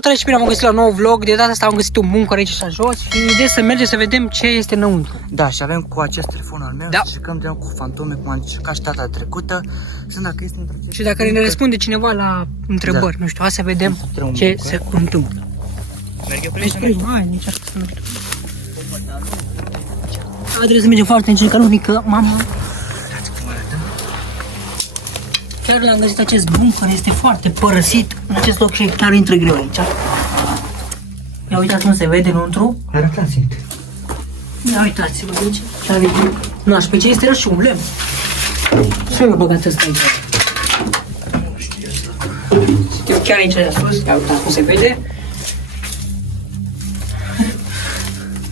Salutare și bine am găsit la un nou vlog. De data asta am găsit un buncăr aici așa jos și ideea să mergem să vedem ce este înăuntru. Da, și avem cu acest telefon al meu Da. să jucăm din nou cu fantome, cum am încercat și data trecută. Sunt dacă este într-o Și dacă ne răspunde cineva la întrebări, Da. nu știu, hai să vedem Intrăm în ce buncăr. se întâmplă. merg eu Mergi primul, hai, nici așa să mergem. Trebuie să mergem foarte încet, că nu mică, mama. Uitați cum arată. Chiar l-am găsit acest buncăr, este foarte părăsit în acest loc și chiar intră greu aici. Ia uitați cum se vede înăuntru. Arătați-mi. Ia uitați-vă aici. Ce are naș, pe ce este și un lemn. Ce mi-a băgat ăsta aici? Suntem chiar aici de sus, ia uitați cum se vede.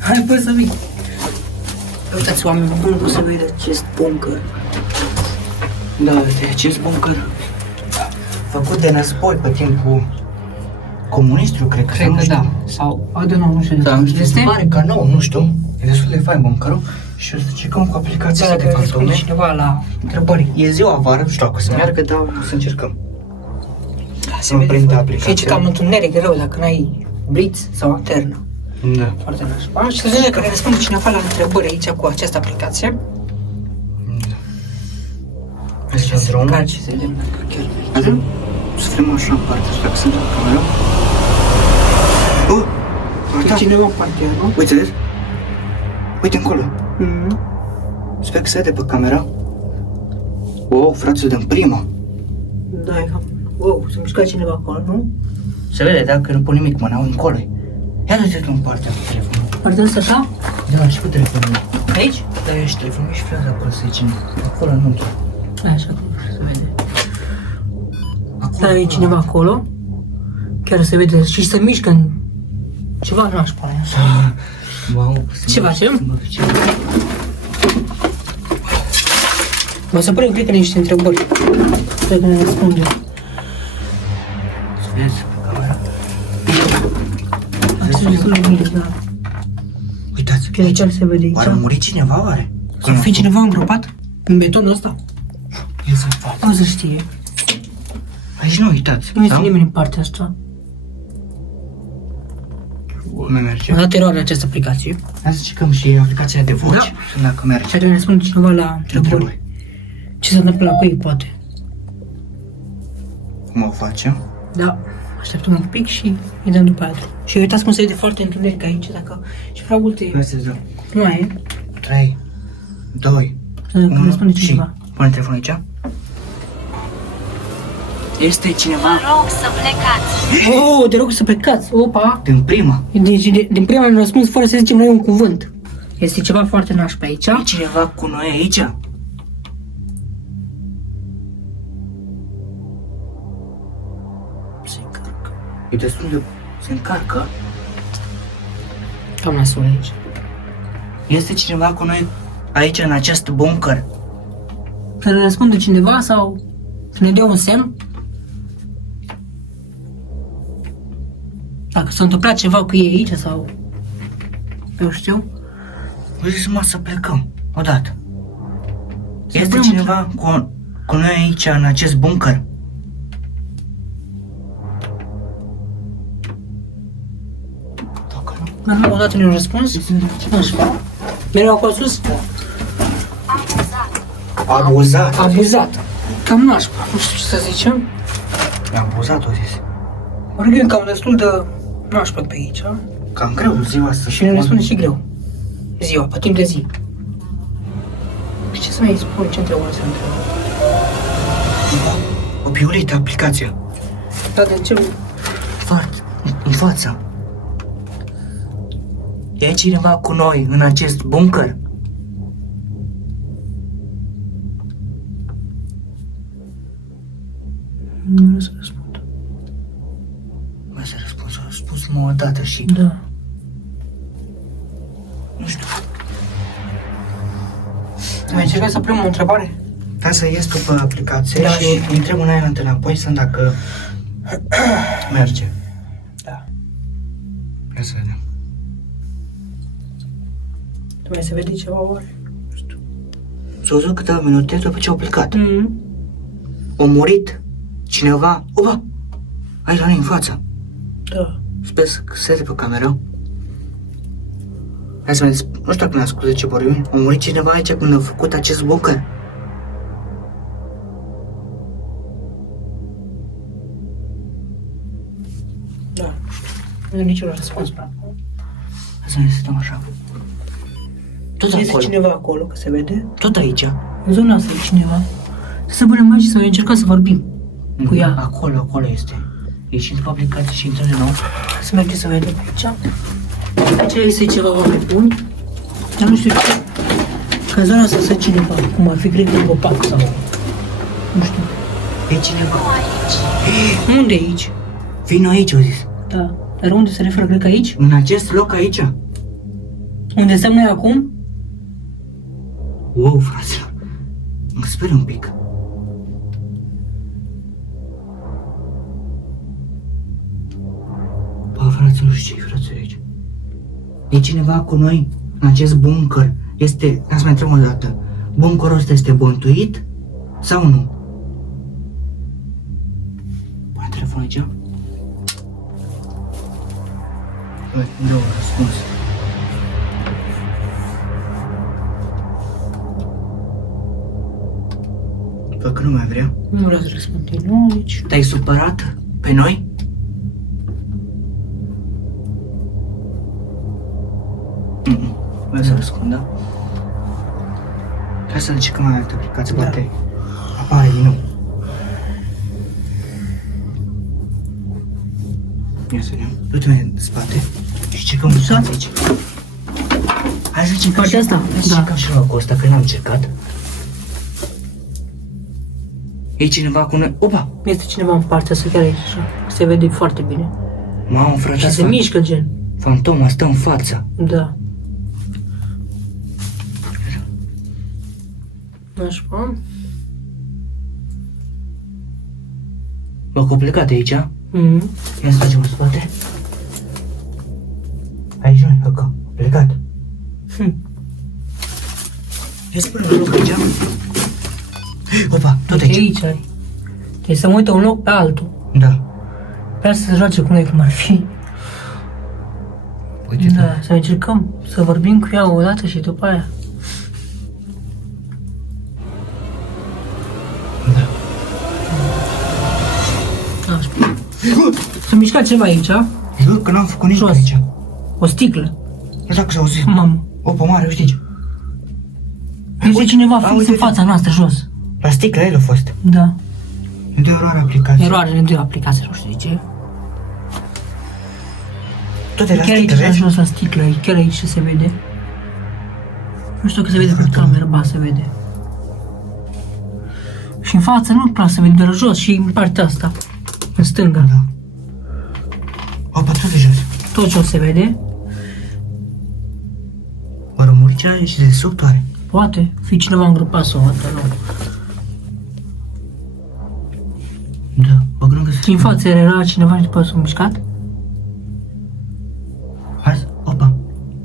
Hai, poți să vii. Ia uitați, oameni buni, cum se vede acest buncăr. Da, uite, acest buncăr făcut de năspoi pe timpul comunist, eu cred că. Cred sau nu că știu. da. Sau, de nou, nu știu. Da, nu știu, Este? se pare ca nou, nu știu. E destul de fain buncărul și o să încercăm cu aplicația Dacă de răspunde fantome. cineva la întrebări. E ziua afară, nu știu dacă o să meargă, dar o să încercăm. Se Îmi vede prinde foarte. aplicația. Și ce cam întuneric e rău dacă n-ai blitz sau anternă. Da. Foarte nașpa. Și să vedem că ne răspunde cineva la întrebări aici cu această aplicație. Este un drum. Care ce să vedem dacă chiar Azi, să filmăm așa în parte, și dacă sunt la cameră. Oh! e Uita! cineva în partea, nu? Uite, vezi? Uite încolo. Mhm. Sper că se vede pe camera. Wow, frate, din prima. Da, e cam... Wow, s-a mișcat cineva acolo, nu? Se vede, dacă nu pun nimic, mâna încolo. Ia uite tu în partea cu telefonul. Partea asta așa? Da, și cu telefonul. Aici? Da, e și telefonul și frează acolo să cine. Acolo înăuntru. Așa, se vede. Acolo. Da, e cineva acolo. Chiar se vede și se mișcă în... Ceva nașpa. Wow, Ce facem? O să punem, cred că niște întrebări. Cred că ne răspunde. Să vezi pe camera. Asta e destul de bine, da. Uitați. Că aici se vede Oare a aici. murit cineva, oare? Să fie cineva îngropat în betonul ăsta? Ia să fac. O să știe. Aici nu uitați. Nu este da? nimeni în partea asta. Cum merge? A dat eroare această aplicație. Hai să cicăm și aplicația de voci. Da. Și dacă merge. Și atunci ne spune cineva la întrebări. Ce se întâmplă la cui, poate. Cum o facem? Da. Așteptăm un pic și îi dăm după aia. Și uitați cum se vede foarte întuneric aici, dacă... Și prea multe... Hai să dăm. Nu mai e. 3, 2, Să ne 1 răspunde și... cineva. Pune telefonul aici. Este cineva Vă rog să plecați. Oh, te rog să plecați. Opa. din prima. Deci, din prima ne răspuns fără să zicem noi un cuvânt. Este ceva foarte naș pe aici. E cineva cu noi aici? Se încarcă. E destul de... Se încarcă. Cam nasul aici. Este cineva cu noi aici, în acest bunker? Să ne răspundă cineva sau să ne dea un semn? Dacă s-a întâmplat ceva cu ei aici sau... Eu știu. Vreau să plecăm. Odată. Să Este punem cineva cu noi aici, în acest bunker? Dacă nu... Dar nu, odată ne-au răspuns. Nu știu. Mereu acolo sus? Abuzat. Abuzat. Cam nașpa. Nu știu ce să zicem. Abuzat, o zis. Vorbim cam destul de nașpa pe aici. Cam greu ziua asta. Și ne răspunde și greu. Ziua, pe timp de zi. Și ce să mai spun? Ce întrebare să întreb? O piulită, aplicația. Da, de ce? Foarte, în fața. E cineva cu noi în acest bunker? Nu vreau să răspund. Mai să răspuns, a spus numai o dată și... Da. Nu știu. Mai încercat să primim o întrebare? Hai să ies tu pe aplicație Da, și îi întreb în aia înapoi să dacă merge. Da. Ia să vedem. Tu mai se vede ceva oare? S-au văzut câteva minute după ce au plecat. Mm. Au murit cineva. Opa! Aici la noi în față. Da. Sper să se pe cameră. Hai să vedeți, nu știu dacă ne ascultă ce vorbim. A murit cineva aici când a făcut acest bunker. Da. Nu e niciun răspuns, bă. Hai să ne stăm așa. Tot Este acolo. cineva acolo, că se vede. Tot aici. În zona asta e cineva. Să punem mai și să încercăm să vorbim cu ea. Acolo este. Ieși după aplicație și intră din nou. Să mergem să vedem aici. Aici este ceva oameni buni. Dar nu știu ce. Că în zona asta sunt cineva. Cum ar fi, cred că un copac sau... Nu știu. E cineva. Unde e aici? Vino aici, au zis. Da. Dar unde se referă? Cred că aici? În acest loc aici. Unde stăm noi acum? Wow, fraților. Mă sper un pic. Bă, fraților, nu știu ce-i, fraților, aici. E cineva cu noi în acest bunker. Este, hai să mai întreb o dată. Bunkerul ăsta este bântuit sau nu? Pune telefonul aici. Băi, nu dau un răspuns. Bă, că nu mai vrea. Nu vreau să răspund din nou aici. Te-ai supărat pe noi? Vreau să răspund, da? Hai să încercăm mai altă aplicație, Da. poate apare din nou. Ia să vedem. Du-te mai în spate și încercăm în spate aici. Hai să încercăm Partea și- asta? Hai să Da. încercăm și locul ăsta, că n-am încercat. E cineva cu noi? Opa! Este cineva în partea asta chiar aici, așa. Se vede foarte bine. M-am înfrătat. Și se mișcă, gen. Fantoma stă în fața. Da. Așa. Bă, că a plecat de aici. Mhm. Ia să facem în spate. Aici noi, că a plecat. Ia să punem un loc aici. Opa, tot Deci aici. aici ai. Deci să mă uită un loc pe altul. Da. Pe asta să se joace cu noi cum ar fi. Uite, Da, să încercăm să vorbim cu ea o dată și după aia. Da. Așa. S-a mișcat ceva aici, Jur că n-am făcut nici Jos. aici. o sticlă. Nu știu dacă s-a auzit. Mamă. Opa, mare, știi? Este cineva Auzi, fix în uite. fața noastră, jos. La sticlă el a fost. Da. De eroare aplicație. Eroare, ne dă aplicație, nu știu de ce. Tot de la Chiar aici, sticlă, la vezi? jos, la sticlă, chiar aici se vede. Nu știu că se vede pe cameră, ba, se vede. Și în față nu prea se vede, doar jos și în partea asta, în stânga. Da. Opa, tot de jos. Tot jos se vede, Oare a murit cea și de sub toare? poate fi cineva îngropat sau o dată, nu. Da, bă, gândă că Și în față era cineva și după s-a mișcat? Hai, opa.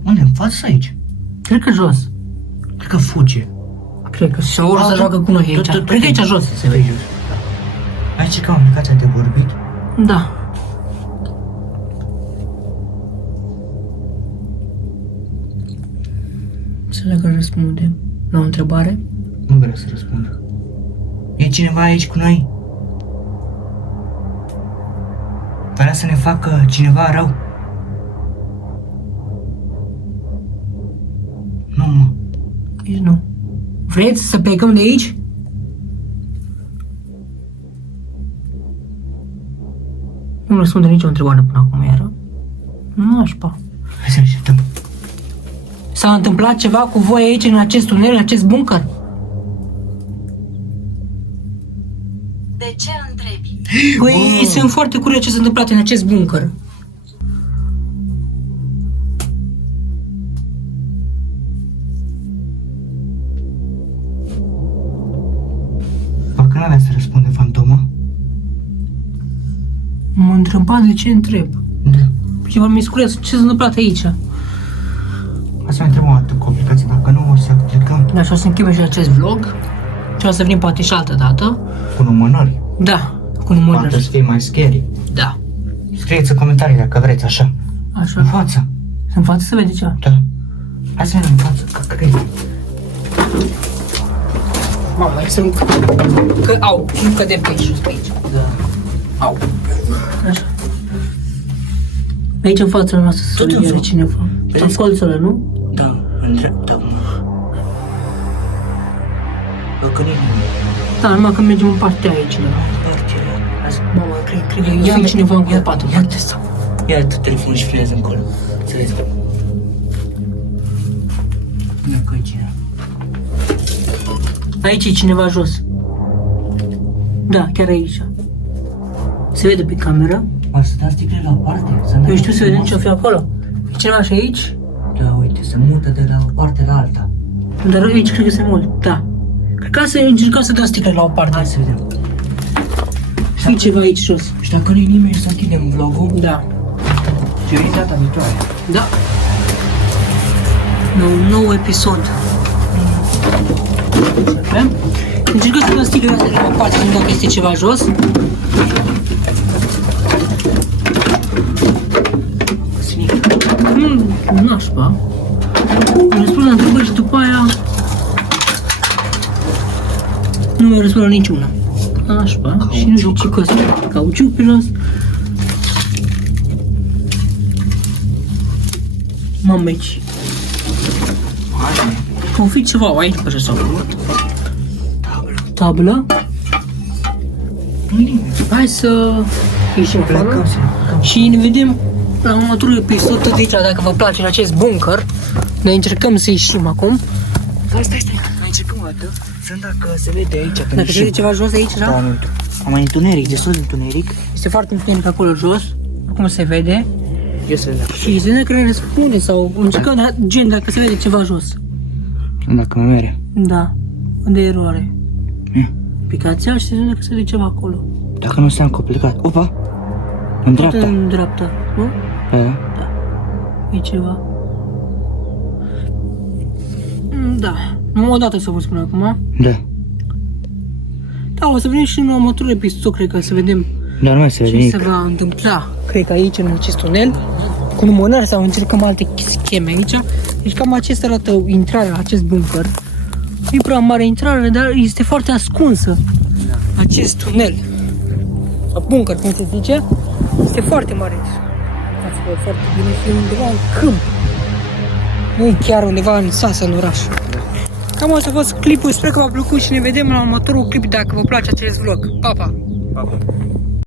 Unde? În față sau aici? Cred că jos. Cred că fuge. Cred că sau ori să joacă cu noi aici. Cred că aici jos se Se vede. vede jos. Hai să cam aplicația de vorbit. Da. Să dacă răspundem la o întrebare. Nu vreau să răspund. E cineva aici cu noi? Vrea să ne facă cineva rău? Nu, mă. Nici nu. Vreți să plecăm de aici? Nu răspunde nicio întrebare până acum iară. Nu aș pa. Hai să ne așteptăm. S-a întâmplat ceva cu voi aici, în acest tunel, în acest bunker? De ce întrebi? Păi, Wow. sunt foarte curios ce s-a întâmplat în acest bunker. Parcă n-avea să răspunde fantoma. M-a întrebat de ce întreb. Da. Și m-am curios ce s-a întâmplat aici. Hai să mai întrebăm o altă complicație. Dacă nu, o să clicăm Dar și o să încheiem și acest vlog. Și o să venim poate și altă dată. cu numărări. Da, cu Poate numărări. să fie mai scary. Da. scrieți în comentarii dacă vreți, așa. În Așa. față. În față se vede ceva. Da. Hai să vedem în față, că cred. Mamă, hai să nu... Că au, nu cădem pe aici, pe aici. Da. Au. Așa. Aici în fața noastră să Tot în iară față. cineva. În colțul ăla, nu? Da, în dreapta, mă. Bă, că nici nu. Da, numai că mergem în partea aici, cineva. Partea aia. Mamă, cred că e cineva îngropat în partea asta. Ia tu telefonul și filează încolo. Să vezi. Ia că e cineva. Aici e cineva jos. Da, chiar aici. Se vede pe cameră. Oare să dea sticle la o parte? Să Eu știu să vedem ce-o fi acolo. E cineva și aici? Da, uite, se mută de la o parte la alta. Dar aici cred că se mult, da. Cred că să încercăm să dăm sticle la o parte. Hai să vedem. Fii ceva aici jos. Și dacă nu-i nimeni să închidem vlogul, Da. și vin data viitoare. Da. Un nou episod. Încercăm să dăm sticlele astea de la o parte, să vedem dacă este ceva jos. Nașpa. Îmi răspund la întrebări și după aia nu mi-a răspuns la niciuna. Nașpa. Și nu știu ce costă. Cauciuc pe jos. Mamă, aici. Că o fi ceva aici pe jos. Tablă. Nu-i nimeni. Hai să ieșim afară. Plecăm să plecăm. Și ne vedem la următorul episod, tot aici, dacă vă place în acest bunker. Ne încercăm să ieșim acum. Stai. Mai încercăm o dată. Să dacă se vede aici. când Dacă se ieșim. vede ceva jos aici, Da, da? nu. Am mai întuneric, destul de întuneric. Este foarte întuneric acolo jos. Acum se vede. Eu să vedem. Și se vede că ne răspunde sau încercăm, gen, dacă se vede ceva jos. Dacă mă mere. Da. Unde e eroare? Ia. Picația și se vede că se vede ceva acolo. Dacă nu înseamnă complicat. Opa! În Tot dreapta. în dreapta, nu? Da. E ceva. Da. Nu o dată să vă spun acum. Da. Da, o să venim și în următorul episod, cred că să vedem Dar nu mai se vede ce se nimic. va întâmpla. Cred că aici, în acest tunel, cu lumânări sau încercăm alte scheme aici. Deci cam acesta arată intrarea la acest bunker. Nu e prea mare intrare, dar este foarte ascunsă. Acest tunel. Sau bunker, cum se zice. Este foarte mare. Uitați-vă foarte bine, e undeva în câmp. Nu e chiar undeva în sat, în oraș. Cam asta a fost clipul, sper că v-a plăcut și ne vedem la următorul clip dacă vă place acest vlog. Pa, pa! Pa.